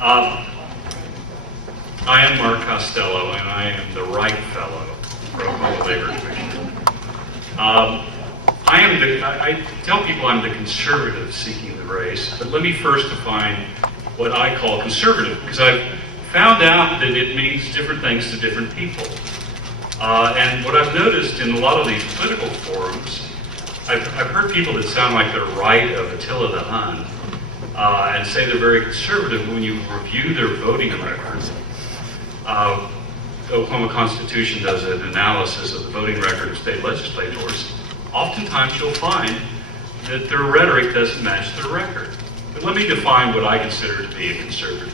Um, I am Mark Costello, and I am the right fellow for Oklahoma Labor Commission. I tell people I'm the conservative seeking the race, but let me first define what I call conservative, because I've found out that it means different things to different people. And what I've noticed in a lot of these political forums, I've heard people that sound like they're right of Attila the Hun, and say they're very conservative when you review their voting records. The Oklahoma Constitution does an analysis of the voting record of state legislators. Oftentimes you'll find that their rhetoric doesn't match their record. But let me define what I consider to be a conservative,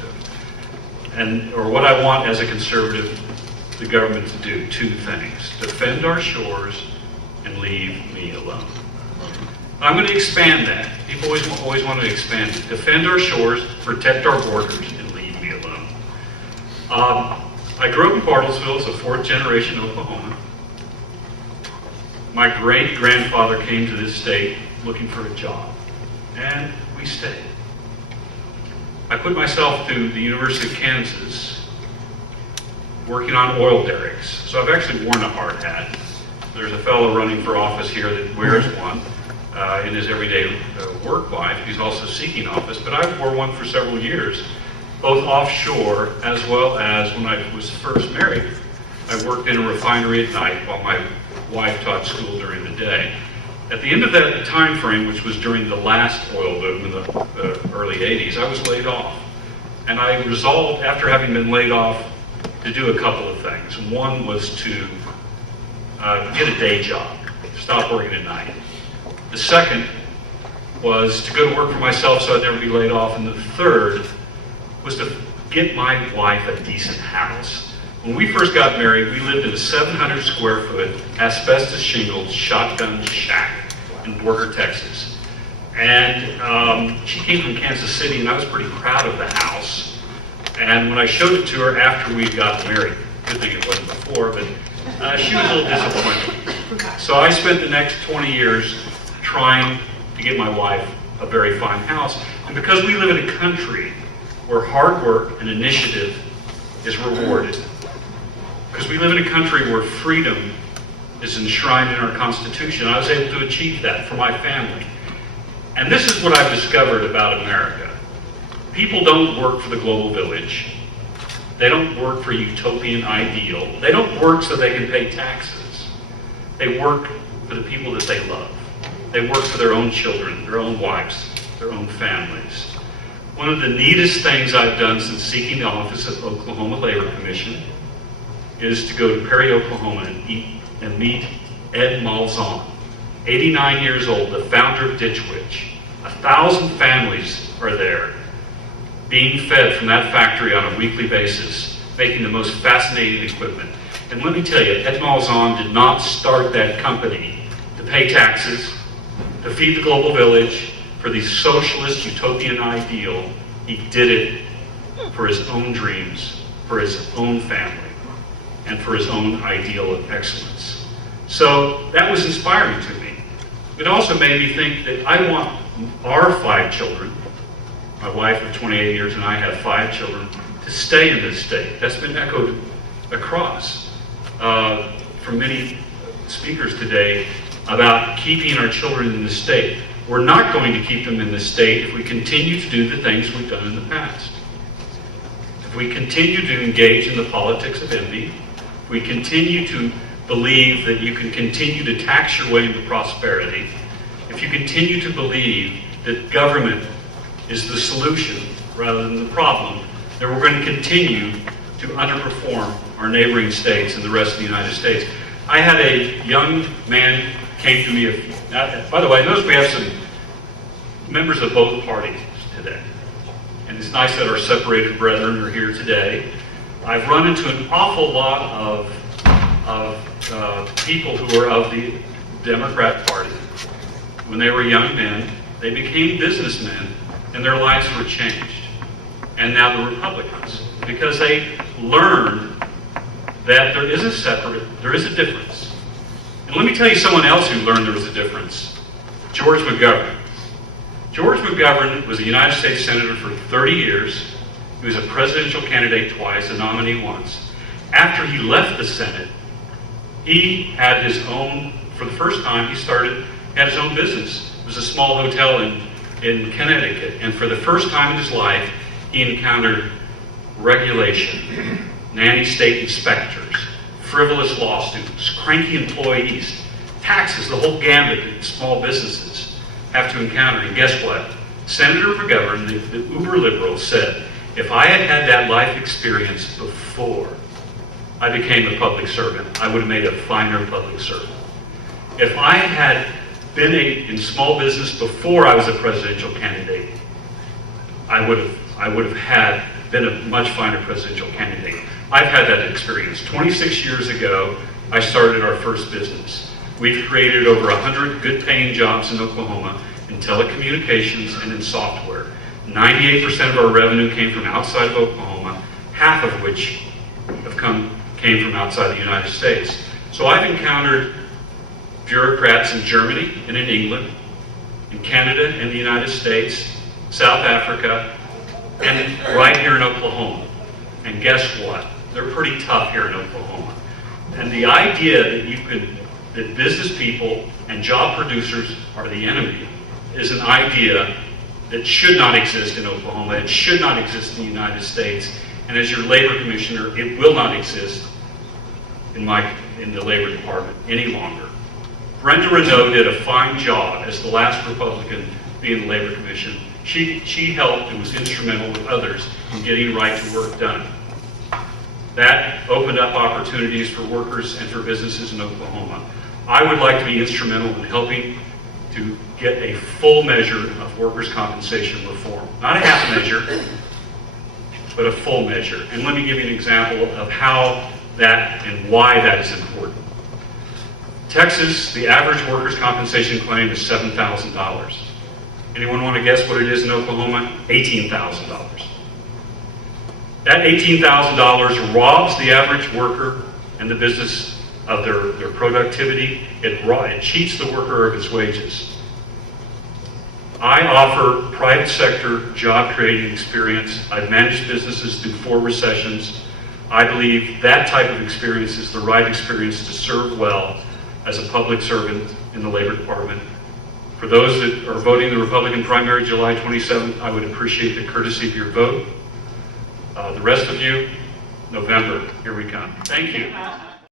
or what I want as a conservative the government to do: two things: defend our shores and leave me alone. I'm going to expand that. People always want to expand it. Defend our shores, protect our borders, and leave me alone. I grew up in Bartlesville as a fourth-generation Oklahoma. My great-grandfather came to this state looking for a job, and we stayed. I put myself through the University of Kansas working on oil derricks. So I've actually worn a hard hat. There's a fellow running for office here that wears one in his everyday work life. He's also seeking office, but I wore one for several years, both offshore as well as when I was first married. I worked in a refinery at night while my wife taught school during the day. At the end of that time frame, which was during the last oil boom in the early 80s, I was laid off. And I resolved, after having been laid off, to do a couple of things. One was to get a day job, stop working at night. The second was to go to work for myself so I'd never be laid off. And the third was to get my wife a decent house. When we first got married, we lived in a 700 square foot asbestos shingled shotgun shack in Borger, Texas. And she came from Kansas City, and I was pretty proud of the house. And when I showed it to her after we got married, good thing it wasn't before, but she was a little disappointed. So I spent the next 20 years trying to get my wife a very fine house. And because we live in a country where hard work and initiative is rewarded, because we live in a country where freedom is enshrined in our Constitution, I was able to achieve that for my family. And this is what I've discovered about America. People don't work for the global village. They don't work for a utopian ideal. They don't work so they can pay taxes. They work for the people that they love. They work for their own children, their own wives, their own families. One of the neatest things I've done since seeking the office of Oklahoma Labor Commission is to go to Perry, Oklahoma and meet Ed Malzahn, 89 years old, the founder of Ditch Witch. 1,000 families are there, being fed from that factory on a weekly basis, making the most fascinating equipment. And let me tell you, Ed Malzahn did not start that company to pay taxes, to feed the global village, for the socialist utopian ideal. He did it for his own dreams, for his own family, and for his own ideal of excellence. So that was inspiring to me. It also made me think that I want our 5 children, my wife of 28 years and I have 5 children, to stay in this state. That's been echoed across from many speakers today about keeping our children in this state. We're not going to keep them in this state if we continue to do the things we've done in the past. If we continue to engage in the politics of envy, if we continue to believe that you can continue to tax your way into prosperity, if you continue to believe that government is the solution rather than the problem, then we're going to continue to underperform our neighboring states and the rest of the United States. I had a young man came to me, by the way, notice we have some members of both parties today. And it's nice that our separated brethren are here today. I've run into an awful lot of people who are of the Democrat Party. When they were young men, they became businessmen, and their lives were changed. And now the Republicans, because they learned that there is a difference. And let me tell you someone else who learned there was a difference. George McGovern. George McGovern was a United States Senator for 30 years. He was a presidential candidate twice, a nominee once. After he left the Senate, he had his own, for the first time, had his own business. It was a small hotel in Connecticut, and for the first time in his life, he encountered regulation, nanny state inspectors, frivolous lawsuits, cranky employees, taxes, the whole gambit that small businesses have to encounter. And guess what? Senator McGovern, the uber liberal, said, if I had had that life experience before I became a public servant, I would have made a finer public servant. If I had been in small business before I was a presidential candidate, I would have been a much finer presidential candidate. I've had that experience. 26 years ago, I started our first business. We've created over 100 good-paying jobs in Oklahoma in telecommunications and in software. 98% of our revenue came from outside of Oklahoma, half of which came from outside the United States. So I've encountered bureaucrats in Germany and in England, in Canada and the United States, South Africa, and right here in Oklahoma. And guess what? They're pretty tough here in Oklahoma. And the idea that business people and job producers are the enemy is an idea that should not exist in Oklahoma. It should not exist in the United States. And as your labor commissioner, it will not exist in the labor department any longer. Brenda Renaud did a fine job as the last Republican to be in the labor commission. She helped and was instrumental with others in getting right to work done. That opened up opportunities for workers and for businesses in Oklahoma. I would like to be instrumental in helping to get a full measure of workers' compensation reform. Not a half measure, but a full measure. And let me give you an example of how that and why that is important. Texas, the average workers' compensation claim is $7,000. Anyone want to guess what it is in Oklahoma? $18,000. That $18,000 robs the average worker and the business of their productivity. It cheats the worker of his wages. I offer private sector job creating experience. I've managed businesses through 4 recessions. I believe that type of experience is the right experience to serve well as a public servant in the Labor Department. For those that are voting the Republican primary July 27th, I would appreciate the courtesy of your vote. The rest of you, November, here we come. Thank you.